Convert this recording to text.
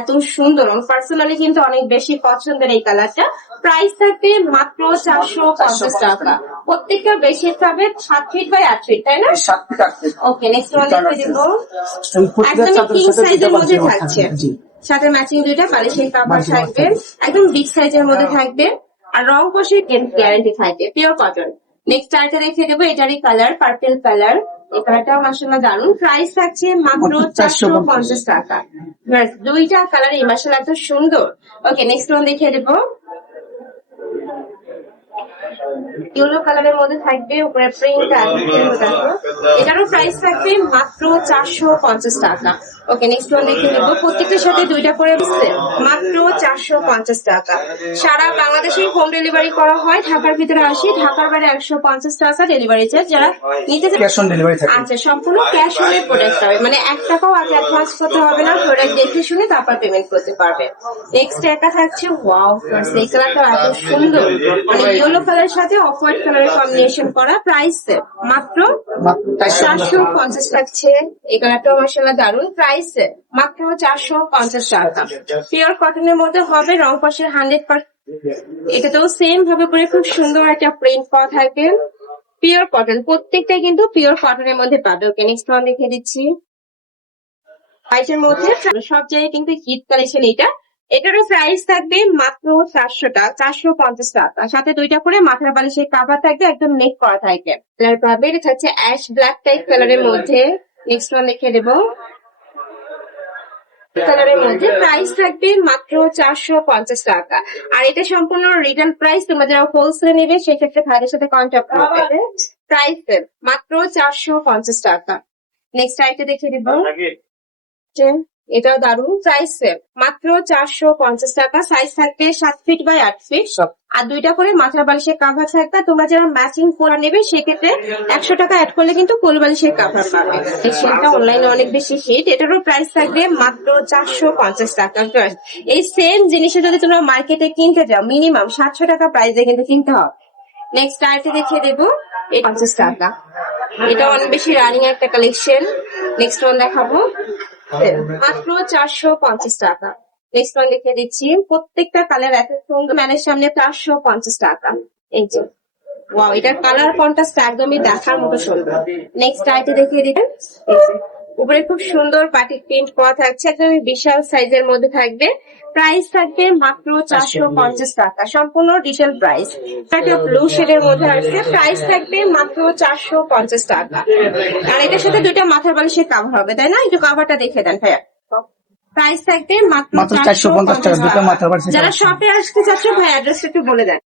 এত সুন্দর, পার্সোনালি কিন্তু অনেক বেশি পছন্দের এই কালারটা। প্রাইস থাকবে মাত্র 450 টাকা। প্রত্যেকটা বেশি থাকবে 7 ফিট বাই 8 ফিট, তাই না? ওকে, নেক্সট ওয়ান দেখে দিব। একদম কিং সাইজের মধ্যে থাকছে, সাথে ম্যাচিং দুইটা বালিশের কাভার থাকবে, একদম বিগ সাইজের মধ্যে থাকবে, আর রং কষের গ্যারান্টি থাকবে, পিওর কটন। নেক্সট আরেকটা দেখে দেবো, এটারই কালার পার্পল কালার। এই কালারটাও মাশাআল্লাহ দারুন। প্রাইস থাকছে মাত্র 450 টাকা। দুইটা কালার এই মাশাআল্লাহ এত সুন্দর। ওকে, নেক্সট ওয়ান দেখে দেবো। ইয়েলো কালারের মধ্যে থাকবে, উপরে প্রিন্ট থাকবে, এটারও প্রাইস থাকবে মাত্র 450 টাকা। ওকে, নেক্সট ওয়ান দেখে নেব। প্রত্যেকটার সাথে দুইটা করে মাত্র 450 টাকা। সারা বাংলাদেশে হোম ডেলিভারি করা হয়, ঢাকার ভিতরে আসি, ঢাকার বাইরে 150 টাকা ডেলিভারি চার্জ। যারা নিতে আচ্ছা, সম্পূর্ণ ক্যাশ অনে প্রোডাক্ট হবে, মানে 1 টাকাও আগে অ্যাডভান্স করতে হবে না, প্রোডাক্ট দেখে শুনে তারপর পেমেন্ট করতে পারবে। নেক্সট একটা থাকছে, ওয়াও এই কালারটা এত সুন্দর, মানে ইয়েলো কালারের সাথে অফ হোয়াইট কালারের কম্বিনেশন করা। প্রাইস মাত্র 450 থাকছে। এই কালারটাও মাশাআল্লাহ দারুন। প্রাইস মাত্র 450 টাকা। পিওর কটনের মধ্যে হবে, রং কষের 100%। এটাতেও সেম ভাবে করে খুব সুন্দর একটা প্রিন্ট করা থাকবে, পিওর কটন। প্রত্যেকটা কিন্তু পিওর কটনের মধ্যে পাবে। ওকে, নেক্সট ওয়ান দেখিয়ে দিচ্ছি। হোয়াইটের মধ্যে সব জায়গায় কিন্তু হিট কালেকশন এটা। এটারও প্রাইস থাকবে মাত্র 400 টাকা, 450 টাকা। সাথে দুইটা করে মাথার বালিশের কাভার থাকবে, একদম নেক করা থাকবে। কালার পাবে, এটা থাকছে অ্যাশ ব্ল্যাক টাইপ কালারের মধ্যে। নেক্সট ওয়ান দেখিয়ে দেবো, কালারের মধ্যে। প্রাইস থাকবে মাত্র 450 টাকা। আর এটা সম্পূর্ণ রিটেল প্রাইস, তোমরা যারা হোলসেলে নেবে সেক্ষেত্রে ভাইয়ের সাথে কন্ট্যাক্ট করবে। প্রাইস মাত্র 450 টাকা। নেক্সট আইটা দেখিয়ে দিব, এটাও দারুন। প্রাইস মাত্র 450 টাকা। সাইজ থাকবে 7 ফিট বাই 8 ফিট, আর দুইটা করে মাথার বালিশের কাভার থাকবে। তোমরা যারা ম্যাচিং কোলা নেবে সেক্ষেত্রে 100 টাকা অ্যাড করলে কিন্তু কোল বালিশের কাভার পাবে। সেটা অনলাইনে অনেক বেশি হিট। এটারও প্রাইস থাকবে মাত্র 450 টাকা। এই সেম জিনিসটা যদি তোমরা মার্কেটে কিনতে যাও মিনিমাম 700 টাকা প্রাইসে কিন্তু কিনতে হবে। নেক্সট আইটে দেখিয়ে দেবো, 50 টাকা। এটা অনেক বেশি রানিং একটা কালেকশন। নেক্সট ওয়ান দেখাবো, মাত্র 450 টাকা। নেক্সট ওয়ান দেখিয়ে দিচ্ছি। প্রত্যেকটা কালার এত সুন্দর, ম্যানের সামনে 450 টাকা। এই যে ওয়াও, এটার কালার কন্ট্রাস্ট একদমই দেখার মতো সুন্দর। নেক্সট আইটে দেখিয়ে দিচ্ছি, উপরে খুব সুন্দর বাটিক প্রিন্ট করা থাকছে, একদম বিশাল সাইজের মধ্যে থাকবে। প্রাইস থাকবে মাত্র 450 টাকা, সম্পূর্ণ রিটেল প্রাইস। একটা ব্লু শেডের মধ্যে আছে, প্রাইস থাকবে মাত্র 450 টাকা। আর এটার সাথে দুইটা মাথার বালিশের কাভার হবে, তাই না? একটু কাভারটা দেখে দেন ভাইয়া। প্রাইস থাকবে মাত্র 450 টাকা। যারা শপে আসতে চাচ্ছ ভাই, অ্যাড্রেসটা একটু বলে দেন।